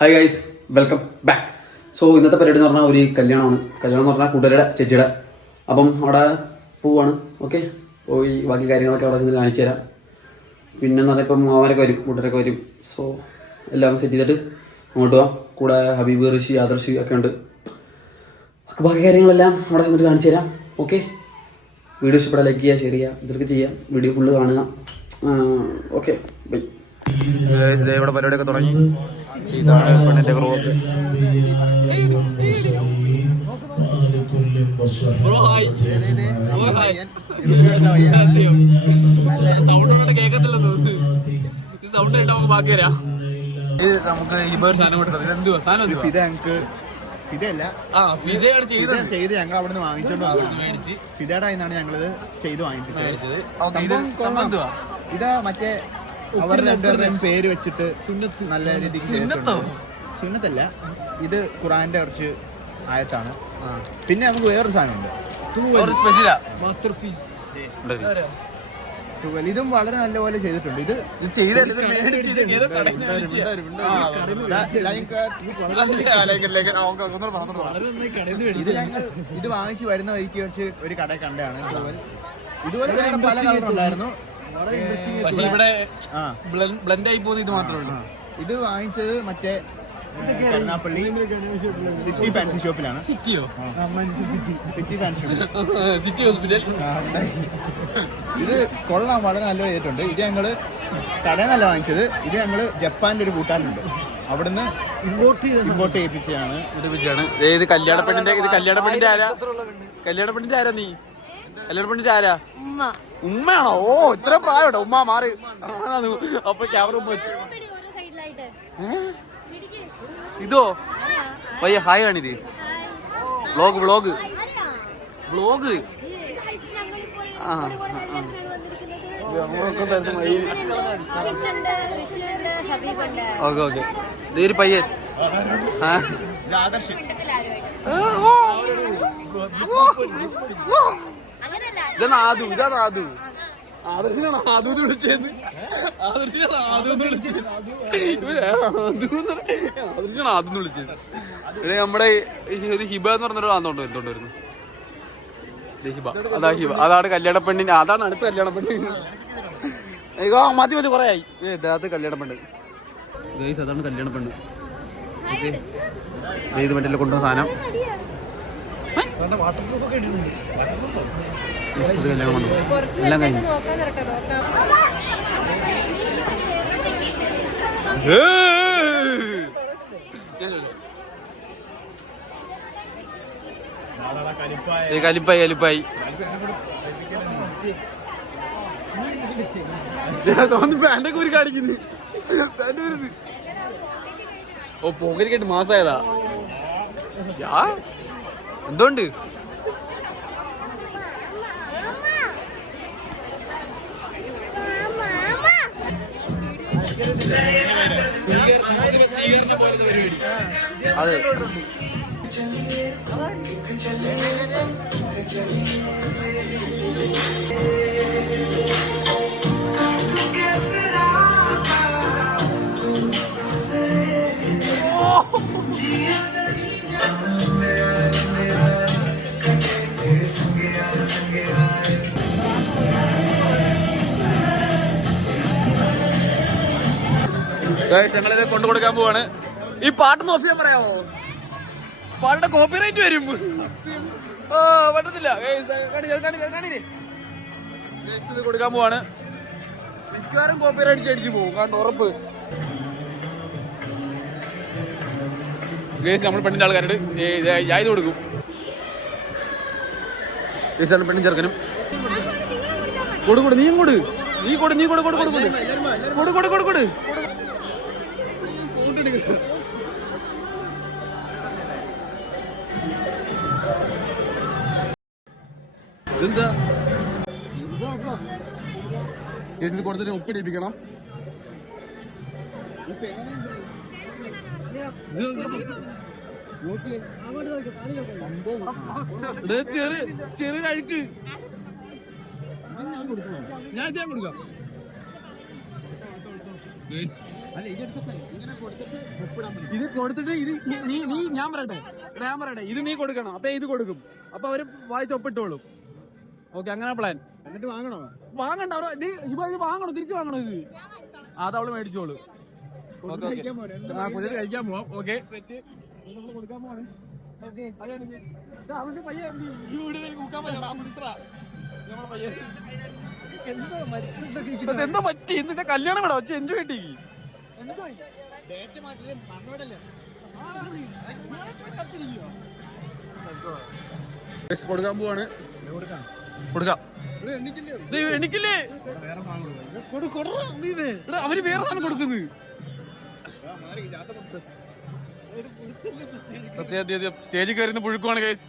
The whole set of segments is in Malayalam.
Hi guys, welcome back. So ഇന്നത്തെ പരിപാടി എന്ന് പറഞ്ഞാൽ ഒരു കല്യാണം എന്ന് പറഞ്ഞാൽ കൂട്ടുകാരുടെ ചേച്ചിയുടെ. അപ്പം അവിടെ പോവാണ്. ഓക്കെ, പോയി ബാക്കി കാര്യങ്ങളൊക്കെ അവിടെ ചെന്ന് കാണിച്ചു തരാം. പിന്നെന്ന് പറഞ്ഞാൽ ഇപ്പം അവരൊക്കെ വരും, കൂട്ടുകാരൊക്കെ വരും. സോ എല്ലാം സെറ്റ് ചെയ്തിട്ട് അങ്ങോട്ട് പോവാം. കൂടെ ഹബീബ്, ഋഷി, ആദർശ് ഒക്കെ ഉണ്ട്. ബാക്കി കാര്യങ്ങളെല്ലാം അവിടെ ചെന്നിട്ട് കാണിച്ചു തരാം. ഓക്കെ, വീഡിയോ ഇഷ്ടപ്പെടാൻ ലൈക്ക് ചെയ്യുക, ഷെയർ ചെയ്യുക, ഇതൊക്കെ ചെയ്യാം. വീഡിയോ ഫുള്ള് കാണുക. Okay, bye. ഇവിടെ പരിപാടിയൊക്കെ തുടങ്ങി. ഇതാണ് പെണ്ണിന്റെ ഗ്രൂപ്പ്. നമുക്ക് ഞങ്ങൾ അവിടെ നിന്ന് വാങ്ങിച്ചോണ്ട് ഫിദയുടെ കയ്യിന്നാണ് ഞങ്ങളിത് ചെയ്ത് വാങ്ങിപ്പിച്ചത്. ഇതാ മറ്റേ അവർ രണ്ടുപേരുടെയും പേര് വെച്ചിട്ട് നല്ല രീതിക്ക് സുന്നത്തല്ല, ഇത് ഖുറാന്റെ കുറച്ച് ആയത്താണ്. പിന്നെ നമുക്ക് വേറൊരു സാധനമുണ്ട്, ഇതും വളരെ നല്ലപോലെ ചെയ്തിട്ടുണ്ട്. ഇത് ഞങ്ങൾ ഇത് വാങ്ങിച്ച് വരുന്ന വഴിക്ക് വെച്ച് ഒരു കട കണ്ടാണ്. ഇതുപോലെ വേറെ പല കളറുണ്ടായിരുന്നു. ഇത് വാങ്ങിച്ചത് മറ്റേ കരുനാപ്പള്ളി സിറ്റി ഫാൻസി ഷോപ്പിലാണ്. City fancy city hospital. ഇത് കൊള്ളാം, വളരെ നല്ല ചെയ്തിട്ടുണ്ട്. ഇത് ഞങ്ങള് കടയിൽ നല്ല വാങ്ങിച്ചത്. ഇത് ഞങ്ങള് ജപ്പാന്റെ ഒരു കൂട്ടാനുണ്ട്, അവിടുന്ന് ഇമ്പോർട്ട് ചെയ്യിപ്പിച്ചാണ്. ഇത് കല്യാണ പെണ്ണിന്റെ ആരാ? നീ കല്യാണ പെണ്ണിന്റെ ആരാ? ഉമ്മയാണോ? ഓ, ഇത്ര പ്രായമുണ്ടോ? ഉമ്മ മാറി. അപ്പൊ ക്യാമറ ഉമ്മ വെച്ചു. ഇതോ പയ്യ ഹായ് കാണിത്. Vlog okay. ഇതൊരു പയ്യൻ. ഇതാ ആദർശനാണ് ആദൂന്ന് വിളിച്ചത്. നമ്മുടെ ഒരു ഹിബ എന്ന് പറഞ്ഞൊരു ആന്തോണ്ട് എന്തുകൊണ്ടിരുന്നു. അതാണ് കല്യാണ പെണ്ണിന്. അതാണ് അടുത്ത കല്യാണ പെണ്ണ്. മതി കൊറേ ആയി. അത് കല്യാണ പെണ്ണ്. അതാണ് കല്യാണ പെണ്ണ്. ഇത് മറ്റേ കൊണ്ടുവന്ന സാധനം. എല്ലാം കഴിഞ്ഞു. കലിപ്പായി പാൻറ്റൊക്കെ ഒരു കാണിക്കുന്നു. പാൻറ് വരുന്നത്. ഓ, പോകരിക്കായിട്ട് മാസമായതാ. എന്തുകൊണ്ട് അതെ ഞങ്ങളിത് കൊണ്ടു കൊടുക്കാൻ പോവാണ്. ഈ പാട്ടൊന്ന് ഓഫ് ചെയ്യാൻ പറയാമോ? പാട്ടിന്റെ കോപ്പിറൈറ്റ് വരും. പറ്റത്തില്ല. ഇത് കൊടുക്കാൻ പോവാണ്. മിക്കവാറും കോപ്പിറൈറ്റ് അടിച്ചു പോകും, കാരണം ഉറപ്പ്. നമ്മൾ പെണ്ണിന്റെ ആൾക്കാരോട് ഞാൻ ഇത് കൊടുക്കും. പെണ്ണിൻ ചെറുക്കനും കൊടു നീ കൊടു. ഇതെന്താ ഇത് കൊടുത്തിട്ട് ഒപ്പിടിപ്പിക്കണം. ചെറിയ അഴുക്ക് ഞാൻ കൊടുക്കാം. അല്ല, ഇതെടുത്തിട്ട് ഇങ്ങനെ കൊടുത്തിട്ട് ഒപ്പിടാൻ പറ്റും. ഇത് കൊടുത്തിട്ട് ഇത് നീ ഞാൻ പറയട്ടെ ഇത് നീ കൊടുക്കണം. അപ്പൊ ഇത് കൊടുക്കും. അപ്പൊ അവര് വായിച്ച് ഒപ്പിട്ടോളും. ഓക്കെ, അങ്ങനെ പ്ലാൻ. എന്നിട്ട് വാങ്ങണോ? വാങ്ങണ്ട, ഇത് വാങ്ങണോ? തിരിച്ചു വാങ്ങണോ? ഇത് അത് അവള് മേടിച്ചോളൂ. കഴിക്കാൻ പോവാം. ഓക്കെ, കൊടുക്കാൻ പോവാണ്. എന്തോ പറ്റി? എന്നിട്ട് കല്യാണം വേണം വെച്ച് എൻജോയ് കിട്ടി. കൊടുക്കാൻ പോവാണ്. കൊടുക്കാം. എണിക്കില്ലേ? അവര് വേറെ സാധനം കൊടുക്കുന്നത്. സ്റ്റേജിൽ കയറുന്ന പുഴുക്കുവാണ് ഗൈസ്.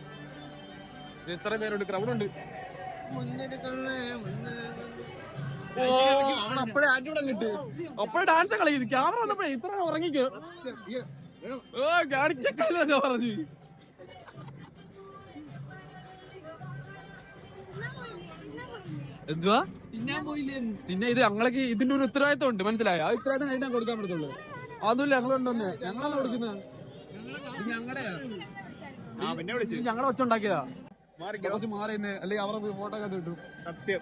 ഇത്ര പേരുണ്ട്, ക്രൗഡുണ്ട്. അപ്പഴേ ആറ്റിവിടെ കിട്ട്, അപ്പഴേ ഡാൻസ് കളിക്കുന്നു. ക്യാമറ വന്നപ്പോഴേ ഇത്ര ഉറങ്ങിക്കോ. കാണിക്കല്ലോ പറഞ്ഞു. എന്തുവാ പിന്നെ ഇത് ഞങ്ങൾക്ക് ഇതിന്റെ ഒരു ഉത്തരവാദിത്വം ഉണ്ട്, മനസ്സിലായോ? ആ ഉത്തരവാദിത്തം കഴിഞ്ഞാൽ കൊടുക്കാൻ പറ്റത്തുള്ളൂ. അതൊന്നുമില്ല, ഞങ്ങളുണ്ടെന്ന്. ഞങ്ങളാണ് കൊടുക്കുന്നത്. ഞങ്ങളുടെ ഒച്ച ഉണ്ടാക്കിയതാ. കുറച്ച് മാറിയെന്ന്, അല്ലെങ്കിൽ അവരുടെ ഫോട്ടോ ഒക്കെ കിട്ടും. സത്യം.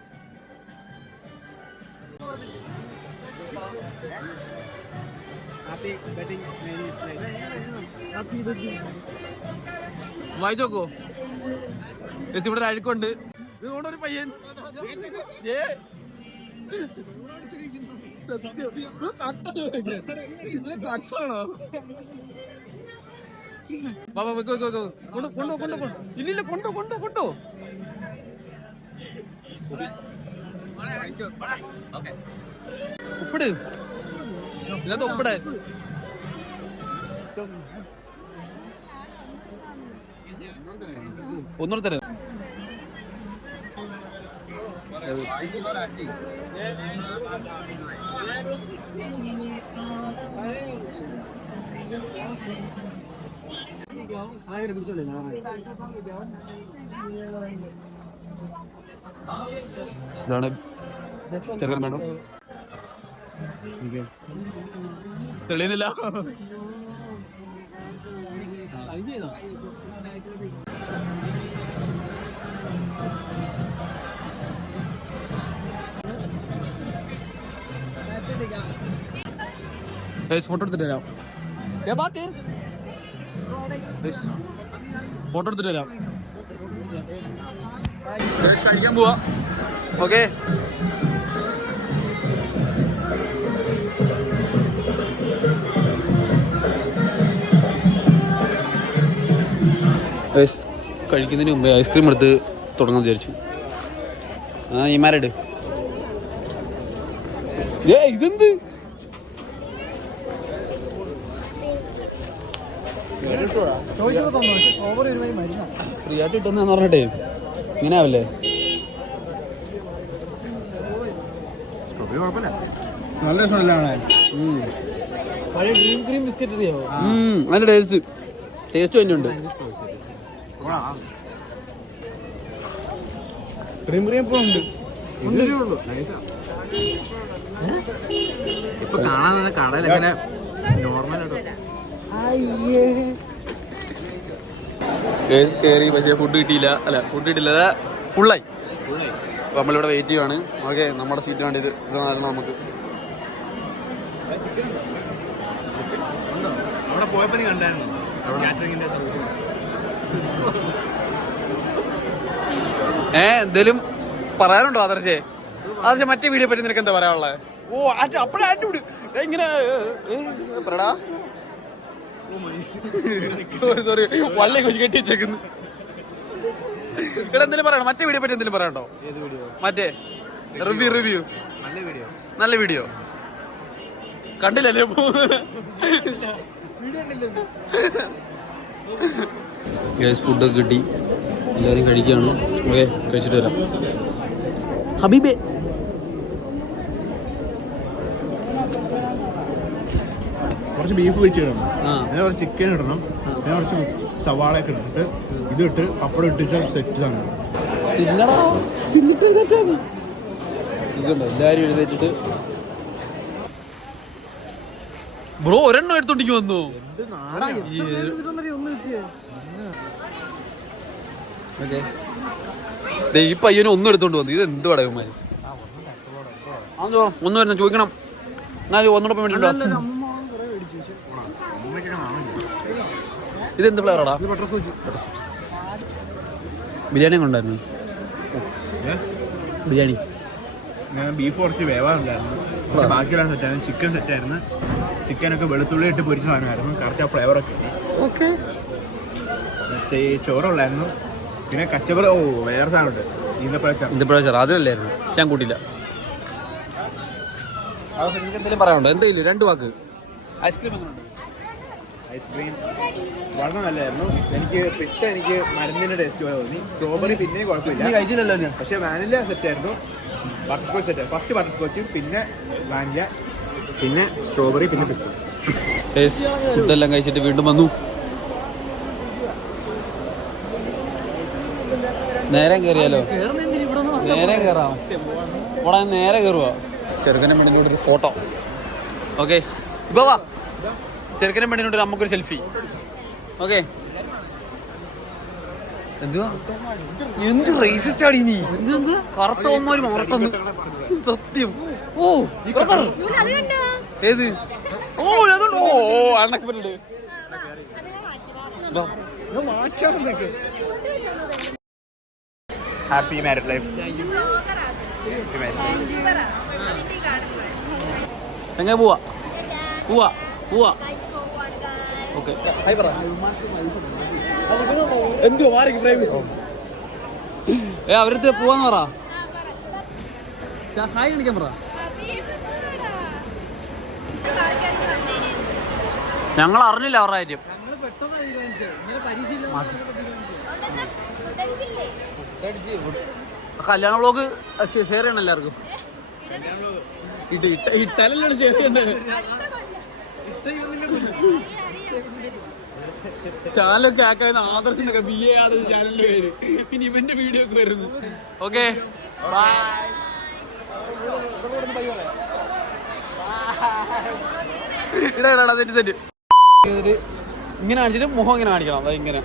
വായിച്ചോക്കോ. ഇവിടെ ഒരു അഴുക്കുണ്ട്. ഇതുകൊണ്ടൊരു പയ്യൻ കട്ടാണോ? ഇല്ലില്ല, കൊണ്ടോ. ഉപ്പിട്, ഇതിനകത്ത് ഉപ്പിട്. ഒന്നുകൂടെ തരാം. ഇതാണ് ചെറുക്കൻ വേണം. തെളിയുന്നില്ല. ഫോട്ടോ എടുത്തിട്ട് വരാം. ഫോട്ടോ എടുത്തിട്ട് വരാം. കഴിക്കാൻ പോവാ. ഓക്കെ, കഴിക്കുന്നതിന് മുമ്പേ ഐസ്ക്രീം എടുത്ത് തുടങ്ങാൻ വിചാരിച്ചു. ഈ മാരഡ് ഇതെന്ത് ഫ്രീ ആയിട്ട് കിട്ടുന്ന പറഞ്ഞിട്ടേ ഇങ്ങനെ ആവില്ലേ? നല്ല സ്മെല്ലാണ്. നല്ല ടേസ്റ്റ് തന്നെയുണ്ട്. ഇപ്പൊ കാണാൻ കടയിലെങ്ങനെ നോർമലായിട്ട് കയറി. പക്ഷേ ഫുഡ് കിട്ടിയില്ല. ഫുള്ളായി. അപ്പൊ നമ്മളിവിടെ വെയിറ്റ് ചെയ്യുവാണ്. ഓക്കെ, നമ്മുടെ സീറ്റ് വേണ്ടി ഇത് നടക്കണം നമുക്ക്. അവിടെ പോയപ്പോ നീ കണ്ടായിരുന്നു കാറ്ററിംഗിന്റെ സർവീസ്. എന്തേലും പറയാനുണ്ടോ ആദർശേ? മറ്റേ വീഡിയോ പറ്റി നിനക്ക് എന്താ പറയാനുള്ളത്? അപ്പഴേ ആറ്റിവിട് ഇങ്ങനെ പറടാ. സോറി വള്ളി കുറിച്ച് കെട്ടി വെച്ചേക്കുന്നു. ഇവിടെ എന്തെങ്കിലും പറയണോ? മറ്റേ വീഡിയോ പറ്റി എന്തെങ്കിലും പറയണ്ടോ? മറ്റേ റിവ്യൂ നല്ല വീഡിയോ കണ്ടില്ലല്ലേ? ഫുഡൊക്കെ കിട്ടി, എല്ലാവരും കഴിക്കുകയാണ്. ഓക്കെ, കഴിച്ചിട്ട് വരാം. ഹബീബേ കുറച്ച് ബീഫ് വെച്ച് ഇടണം, പിന്നെ കുറച്ച് ചിക്കൻ ഇടണം, പിന്നെ കുറച്ച് സവാളയൊക്കെ ഇട്ടിട്ട് ഇതിട്ട് പപ്പടം ഇട്ടിട്ട് സെറ്റ് ആണ്. ഇതുണ്ടോ എല്ലാവരും എഴുന്നേറ്റിട്ട് ബ്രോ ഒരെണ്ണം എടുത്തോണ്ടിക്ക് വന്നു. ഈ പയ്യന് ഒന്നും എടുത്തോണ്ട് വന്നു. ഇത് എന്ത് പടയന്മാര് ഒന്നും വരുന്ന ചോദിക്കണം. എന്നാ ഒന്നോടൊപ്പം വേണ്ടിട്ടോ. ഇതെന്ത് ഫ്ലേവറാടാ? ബിരിയാണി കൊണ്ടായിരുന്നു. ബിരിയാണി ഞാൻ ബീഫ് കുറച്ച് വേവാറുണ്ടായിരുന്നു. പക്ഷെ ബാക്കിയെല്ലാം സെറ്റായിരുന്നു. ചിക്കൻ സെറ്റായിരുന്നു. ചിക്കനൊക്കെ വെളുത്തുള്ളി ഇട്ട് പൊരിച്ച സാധനമായിരുന്നു. കറക്റ്റ് ആ ഫ്ലേവറൊക്കെ ഓക്കെ. ചോറുള്ളായിരുന്നു. പിന്നെ കച്ചവറ വേറെ സാധനമുണ്ട്. ഈന്തപ്പഴച്ചാറ് അതിലല്ലായിരുന്നു. ഞാൻ കൂട്ടില്ല. എന്തെങ്കിലും പറയാനുണ്ടോ? എന്തെങ്കിലും 2 വാക്ക്. ഐസ്ക്രീം എങ്ങനെയുണ്ട്? ഐസ്ക്രീം വളരെ നല്ലതായിരുന്നു. എനിക്ക് മരുന്നിന്റെ ടേസ്റ്റ് പോലെ തോന്നി. സ്ട്രോബെറി പിന്നെയും കുഴപ്പമില്ല, കഴിച്ചില്ലല്ലോ. പക്ഷെ വാനില സെറ്റായിരുന്നു. Butter scotch set. First butter സ്കോച്ചും പിന്നെ വാനില പിന്നെ സ്ട്രോബെറി പിന്നെ പിസ്ത. ഫുഡെല്ലാം കഴിച്ചിട്ട് വീണ്ടും വന്നു. നേരെ കയറിയാലോ? നേരെ കയറാം. ഇവിടെ നേരെ കയറുക. ചെറുക്കനും പെണ്ണിനോട് ഒരു ഫോട്ടോ. ഓക്കെ ഇപ്പൊ വാ. ചെറുക്കനും പെണ്ണിനോട് നമുക്കൊരു സെൽഫി. ഓക്കെ. എന്തുവാ എന്ത് റേസിസ്റ്റാടി നീ? കറുത്തവന്മാര് മറക്കുന്നു സത്യം. ഓ ഏത്? ഓ അതുകൊണ്ട് അൺഎക്സ്പെക്ടഡ്. Happy married life. എങ്ങനെ പോവാ? പോവാ പോവാ. ഓക്കെ എന്തുവാ മാറിക്ക് ഫ്രെയിം അവരടുത്ത് പോവാന്ന് പറ. ഹായ് കാണിക്കാൻ പറ. ഞങ്ങൾ അറിഞ്ഞില്ല അവരുടെ കാര്യം. കല്യാണ വ്ളോഗ് ഷെയർ ചെയ്യണം എല്ലാവർക്കും. ഇട്ടാലല്ലേ ഷെയർ ചെയ്യണ്ടത്. ചാനലൊക്കെ ആക്കാവുന്ന ആദർശിനൊക്കെ BA ആദർശ് ചാനലിന്റെ പേര്. പിന്നെ ഇവന്റെ വീഡിയോ ഒക്കെ വരുന്നു. ഓക്കെ ഇടാ സെറ്റ്. ഇങ്ങനെ കാണിച്ചിട്ട് മുഖം ഇങ്ങനെ കാണിക്കണം. ഇങ്ങനെ